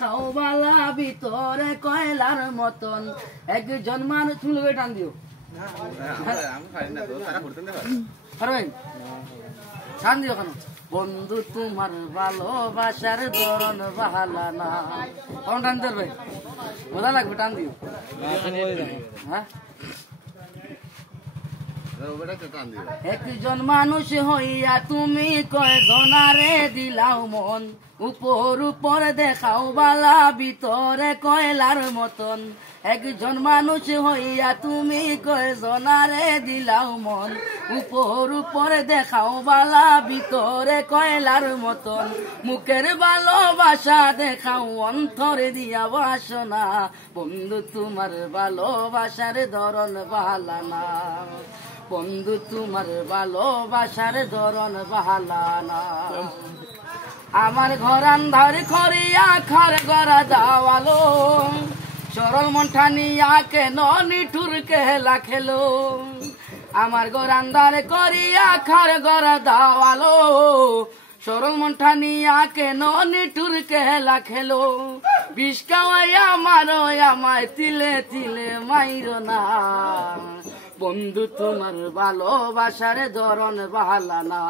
দেখাও বালা ভিতরে কয়লার মতন একজন মানুষ তুলবে টান দিও পারবেন টান দিও কেন বন্ধু তোমার ভালোবাসার ধরন বাহালা না কোন টান ধরবে মজা লাগবে টান দিও হ্যাঁ একজন মানুষ হইয়া তুমি কয়জনারে দিলাও মন উপর উপর দেখাও বালা ভিতরে কয়লার মতন একজন মানুষ হইয়া তুমি কয়জনারে দিলাও মন উপর উপর দেখাও বালা ভিতরে কয়লার মতন মুখের ভালোবাসা দেখাও অন্তরে দিয়া বাসনা বন্ধু তোমার ভালোবাসার ধরন বাহালা না বন্ধু তোমার ভালোবাসার ধরন বাহালা না আমার ঘর আন্ধার করিয়া খার গড়া দাওয়ালো সরল মনটা নিয়া কেন নিঠুর কেলা খেলো আমার ঘর আন্ধার করিয়া খার গড়া দাওয়ালো সরল মনটা নিয়া কেন নিঠুর কেলা খেলো বিষ খাওয়াইয়া মারো আমায় তিলে তিলে মাইরো না বন্ধু তোমার ভালোবাসার ধরন বাহালা না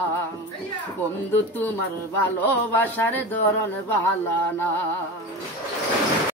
বন্ধু তোমার ভালোবাসার ধরন বাহালা না